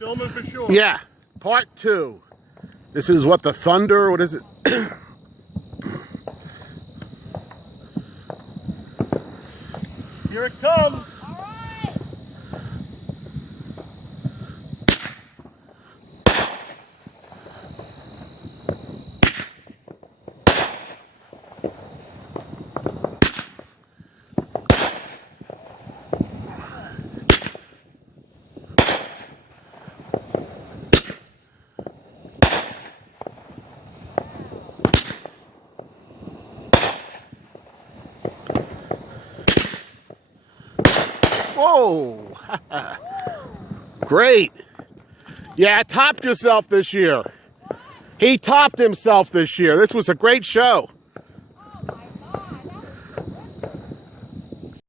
Filming for sure. Yeah, part 2. This is what, the Thunder? What is it? Here it comes. Whoa! Great. Yeah, topped yourself this year. He topped himself this year. This was a great show.